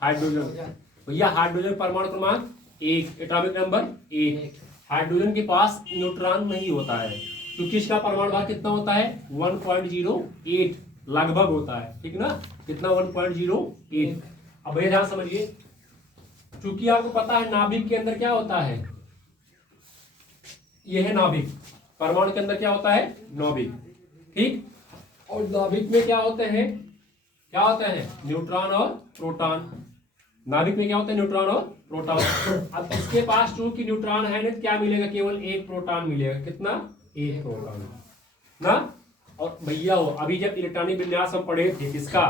Hydrogen. भैया hydrogen परमाणु क्रमांक 1, एटॉमिक नंबर 1। हाइड्रोजन के पास न्यूट्रॉन नहीं होता है क्योंकि इसका परमाणु भार कितना होता है 1.08 लगभग होता है, ठीक ना, कितना 1.08। अब भैया ध्यान समझिए, क्योंकि आपको पता है नाभिक के अंदर क्या होता है, यह है नाभिक, परमाणु के अंदर क्या होता है नाभिक, ठीक। और नाभिक में क्या होते हैं, न्यूट्रॉन और प्रोटॉन। नाभिक में क्या होता है न्यूट्रॉन और प्रोटॉन। अब इसके पास चूंकि न्यूट्रॉन है ना, क्या मिलेगा, केवल एक प्रोटॉन मिलेगा, कितना, एक प्रोटॉन ना। और भैया हो अभी जब इलेक्ट्रॉनिक विन्यास हम पढ़े थे किसका,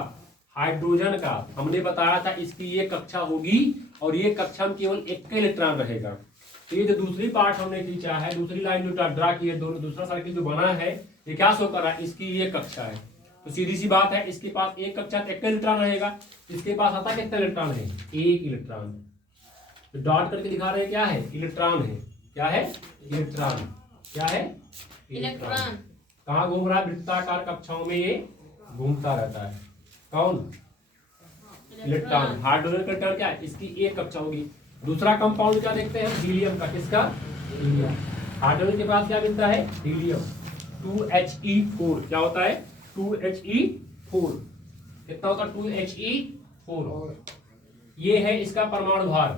हाइड्रोजन का, हमने बताया था इसकी ये कक्षा होगी और ये कक्षा में केवल एक का इलेक्ट्रॉन रहेगा। तो ये जो दूसरी पार्ट हमने खींचा है, दूसरी लाइन जो ड्रा की है, दूसरा सर्किल जो बना है, ये क्या शो कर रहा है, इसकी ये कक्षा है। तो सीधी सी बात है, इसके पास एक कक्षा एक का इलेक्ट्रॉन रहेगा, इसके पास आता कितना इलेक्ट्रॉन है, एक इलेक्ट्रॉन। तो डॉट करके दिखा रहे हैं क्या है, इलेक्ट्रॉन है, क्या है, इलेक्ट्रॉन, क्या है, इलेक्ट्रॉन। कहाँ घूम रहा है, वृत्ताकार कक्षाओं में ये घूमता रहता है, कौन, इलेक्ट्रॉन। हाइड्रोजन का इलेक्ट्रॉन क्या है, इसकी एक कक्षा होगी। दूसरा कंपाउंड क्या देखते हैं, हीलियम का, किसका, हीलियम। हाइड्रोजन के पास क्या मिलता है, हीलियम, 2He4, क्या होता है, 2He4, कितना होता है, 2He4। ये है इसका परमाणु भार,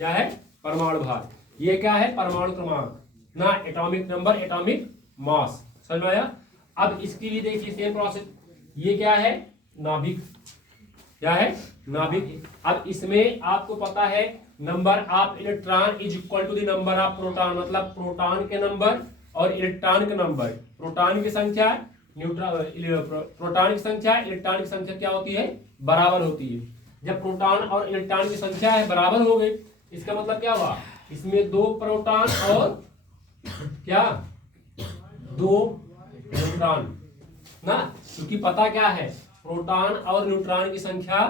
क्या है, परमाणु भार। ये क्या है, परमाणु क्रमांक ना, एटॉमिक नंबर, एटॉमिक मास, समझ में आया। अब इसके लिए देखिए सेम प्रोसेस, ये क्या है, नाभिक, क्या है, नाभिक। अब इसमें आपको पता है number of electron is equal to the number of proton, मतलब प्रोटॉन के नंबर और इलेक्ट्रॉन के नंबर, प्रोटॉन की संख्या प्रोटॉन की संख्या इलेक्ट्रॉन की संख्या क्या होती है, बराबर होती है। जब प्रोटॉन और इलेक्ट्रॉन की संख्या है बराबर हो गई, इसका मतलब क्या हुआ, इसमें 2 प्रोटॉन और क्या, 2 न्यूट्रॉन ना, क्योंकि पता क्या है, प्रोटॉन और न्यूट्रॉन की संख्या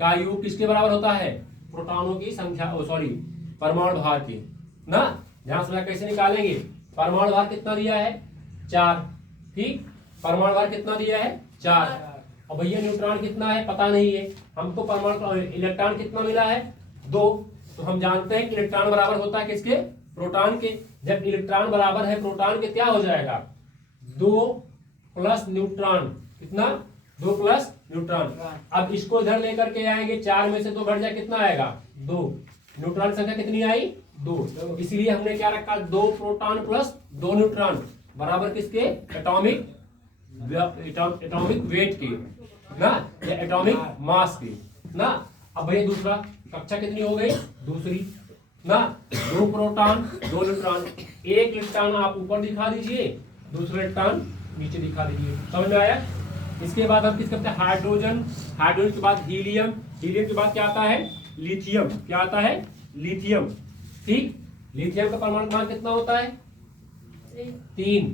का योग किसके बराबर होता है, प्रोटॉनों की संख्या, सॉरी परमाणु भार की ना। ध्यान से कैसे निकालेंगे, परमाणु भार कितना दिया है, 4, ठीक, परमाणु भार कितना दिया है, 4। और भैया न्यूट्रॉन कितना है पता नहीं है हमको, परमाणु इलेक्ट्रॉन कितना मिला है, 2। तो हम जानते हैं कि इलेक्ट्रॉन बराबर होता है किसके, प्रोटॉन के। जब इलेक्ट्रॉन बराबर है प्रोटॉन के, क्या हो जाएगा, 2 प्लस न्यूट्रॉन, कितना, 2 प्लस न्यूट्रॉन। अब इसको इधर लेकर के आएंगे, 4 में से 2 घट जाए, कितना आएगा, 2। न्यूट्रॉन की संख्या कितनी आई, 2। इसलिए हमने क्या रखा, 2 प्रोटॉन प्लस 2 न्यूट्रॉन बराबर किसके, एटॉमिक वेट के ना, या एटॉमिक मास के ना। अब भैया दूसरा कक्षा कितनी हो गई, दूसरी ना, 2 प्रोटॉन 2 न्यूट्रॉन, एक इलेक्ट्रॉन आप ऊपर दिखा दीजिए, दूसरा इलेक्ट्रॉन नीचे दिखा दीजिए, समझ में आया। इसके बाद हम किस करते हैं, हाइड्रोजन, हाइड्रोजन के बाद हीलियम, हीलियम के बाद क्या आता है, लिथियम, क्या आता है, लिथियम, ठीक। लिथियम का परमाणु क्रमांक कितना होता है, 3,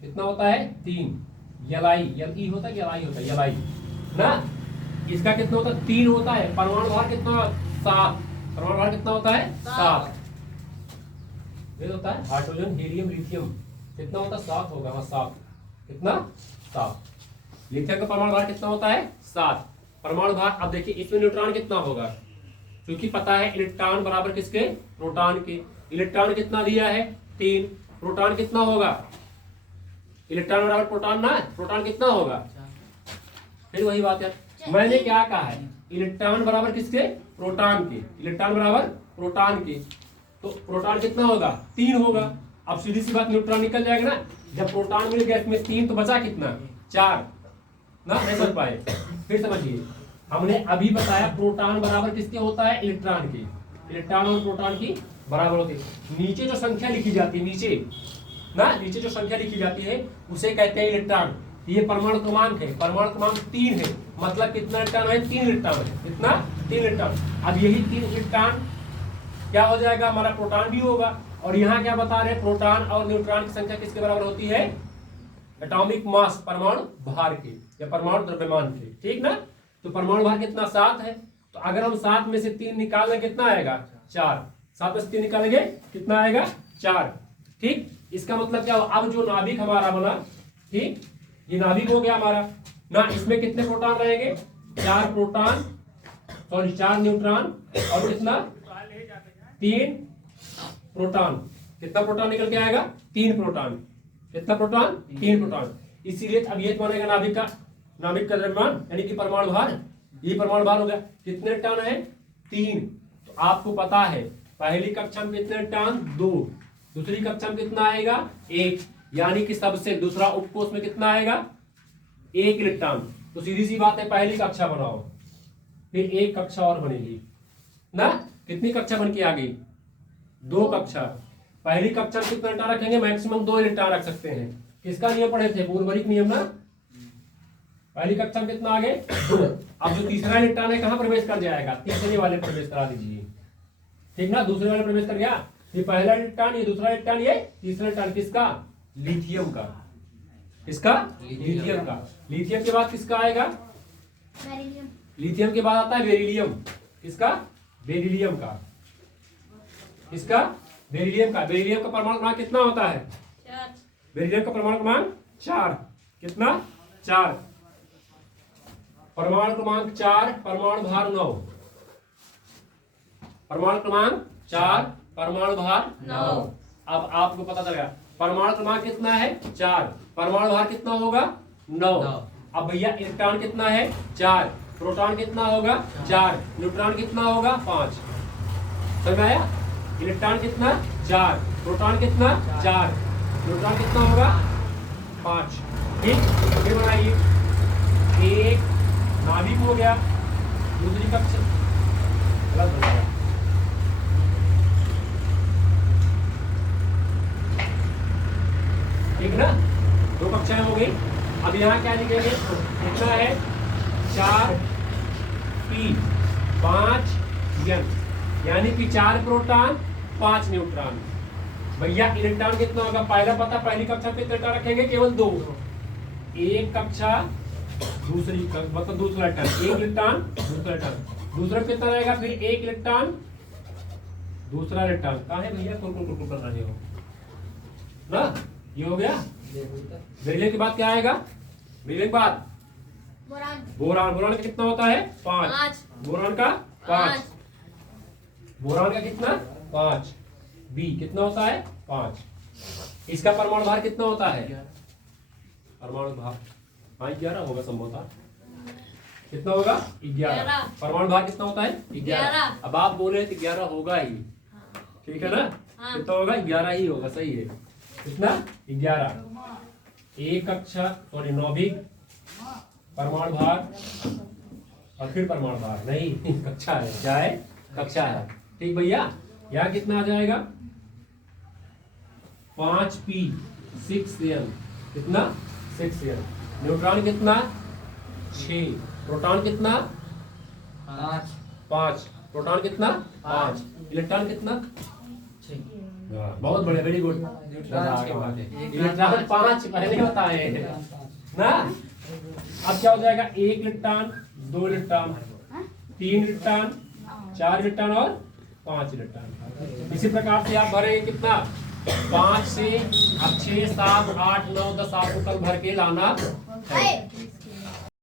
कितना होता है, 3। Li होता है, Li होता है, Li ना, इसका कितना होता है, 3 होता है। परमाणु भार कितना, 7, परमाणु भार कितना होता है, 7। ये होता है हाइड्रोजन, हीलियम, लिथियम, कितना होता है, 7 होगा, हाँ 7, कितना, 7। लिथियम का परमाणु भार कितना होता है, 7 परमाणु भार। अब देखिए इसमें न्यूट्रॉन कितना होगा, क्योंकि पता है इलेक्ट्रॉन बराबर किसके, प्रोटॉन के। इलेक्ट्रॉन कितना दिया है, 3, प्रोटॉन कितना होगा, इलेक्ट्रॉन बराबर प्रोटॉन ना, प्रोटॉन कितना होगा, फिर वही बात है, मैंने क्या कहा है, इलेक्ट्रॉन बराबर किसके, प्रोटॉन के, इलेक्ट्रॉन बराबर प्रोटॉन के। तो प्रोटॉन कितना होगा, 3 होगा। अब सीधी सी बात, न्यूट्रॉन निकल जाएगा ना, जब प्रोटॉन मिल गया इसमें 3, तो बचा कितना, 4 ना, नहीं समझ पाए, फिर समझिए। हमने अभी बताया प्रोटॉन बराबर किसके होता है, इलेक्ट्रॉन के, इलेक्ट्रॉन और प्रोटॉन की बराबर होती है। नीचे जो संख्या लिखी जाती है, नीचे ना, नीचे जो संख्या लिखी जाती है उसे कहते हैं इलेक्ट्रॉन। ये परमाणु क्रमांक है, परमाणु क्रमांक 3 है, मतलब कितना इलेक्ट्रॉन है, 3 इलेक्ट्रॉन है, कितना, 3 इलेक्ट्रॉन। अब यही 3 इलेक्ट्रॉन क्या हो जाएगा, हमारा प्रोटॉन भी होगा। और यहाँ क्या बता रहे हैं, प्रोटॉन और न्यूट्रॉन की संख्या किसके बराबर होती है, एटॉमिक मास, परमाणु भार के या परमाणु द्रव्यमान के, ठीक ना। तो परमाणु भार कितना, 7 है। तो अगर हम 7 में से 3 निकाल लें, कितना आएगा, 4। 7 में से 3 निकालेंगे, कितना आएगा, 4, ठीक। इसका मतलब क्या हुआ, अब जो नाभिक हमारा बना, ठीक, ये नाभिक हो गया हमारा ना, इसमें कितने प्रोटॉन रहेंगे, 4 प्रोटॉन, सॉरी 4 न्यूट्रॉन और कितना 3 प्रोटॉन। कितना प्रोटॉन निकल के आएगा 3 प्रोटॉन। कितना प्रोटॉन 3 प्रोटॉन। इसीलिए अब ये बनेगा नाभिक का द्रव्यमान यानी कि परमाणु भार। ये परमाणु भार हो गया। कितने टन है 3। तो आपको पता है पहली कक्षा में कितने टन 2, दूसरी कक्षा में कितना आएगा 1, यानी कि सबसे दूसरा उपकोष में कितना आएगा 1 इलेक्ट्रॉन। तो सीधी सी बात है पहली कक्षा बनाओ, फिर एक कक्षा और बनेगी ना। कितनी कक्षा बन के आ गई 2 कक्षा। पहली कक्षा में कितना इलेक्ट्रॉन रखेंगे मैक्सिमम 2 इलेक्ट्रॉन रख सकते हैं। किसका नियम पढ़े थे उर्वरिक नियम ना। पहली कक्षा में कितना आ गए 2। अब जो तीसरा इलेक्ट्रॉन है कहां प्रवेश कर जाएगा तीसरे वाले प्रवेश करा दीजिए, ठीक ना। दूसरे वाले प्रवेश कर गया। ये पहला इलेक्ट्रॉन, ये दूसरा इलेक्ट्रॉन, ये तीसरा इलेक्ट्रॉन किसका लिथियम का। किसका लिथियम का। लिथियम के बाद किसका आएगा बेरिलियम। लिथियम के बाद आता है बेरिलियम। किसका बेरिलियम का। किसका बेरिलियम का। बेरिलियम का परमाणु क्रमांक कितना होता है 4। बेरिलियम का परमाणु क्रमांक 4। कितना 4। परमाणु क्रमांक 4, परमाणु भार 9। परमाणु क्रमांक 4, परमाणु भार 9। अब आपको पता चल गया परमाणु क्रमांक कितना है 4, परमाणु भार कितना होगा 9। अब भैया इलेक्ट्रॉन कितना है 4, प्रोटॉन कितना होगा 4, न्यूट्रॉन कितना होगा 5। समझ में आया। इलेक्ट्रॉन कितना 4, प्रोटॉन कितना 4, न्यूट्रॉन कितना होगा 5। ठीक, फिर बनाइए। एक नाभिक हो गया, दूसरी कक्षा गलत हो गया। ठीक ना, 2 कक्षाएं हो गई। अब यहाँ क्या लिखेंगे कितना है 4 P 5 N, यानी कि 4 प्रोटॉन 5 न्यूट्रॉन। भैया इलेक्ट्रॉन कितना होगा पहला पता, पहली कक्षा पे कितना रखेंगे केवल 2। एक कक्षा दूसरी मतलब दूसरा इलेक्ट्रॉन, एक इलेक्ट्रॉन दूसरा इलेक्ट्रॉन, दूसरा कितना रहेगा फिर एक इलेक्ट्रॉन दूसरा इलेक्ट्रॉन। कहाँ है भैया कुल कर रहे हो ना। ये हो गया। बेरिलियम के बाद क्या आएगा बेरिलियम के बाद बोरान। बोरान का कितना होता है 5। बोरान का 5। बोरान का कितना 5। बी कितना होता है 5। इसका परमाणु भार कितना होता है परमाणु भार 11 होगा संभवतः। कितना होगा 11। परमाणु भार कितना होता है 11। अब आप बोले तो 11 होगा ही, ठीक है ना। कितना होगा 11 ही होगा, सही है। कितना 11। एक कक्षा सॉरी नाभिक, परमाणु भार और फिर परमाणु भार नहीं कक्षा है, क्या है कक्षा है। ठीक भैया, यहाँ कितना आ जाएगा 5P 6N। कितना 6N। न्यूट्रॉन कितना 6, प्रोटॉन कितना 5, प्रोटॉन कितना 5, इलेक्ट्रॉन कितना 6। बहुत बढ़िया, वेरी गुड। इलेक्ट्रॉन 5 पहले बताए ना। अब क्या हो जाएगा 1 इलेक्ट्रॉन 2 इलेक्ट्रॉन 3 इलेक्ट्रॉन 4 इलेक्ट्रॉन और 5 इलेक्ट्रॉन। इसी प्रकार से आप भरेंगे कितना 5 से अब 6 7 8 9 10 आपको कल भर के लाना है।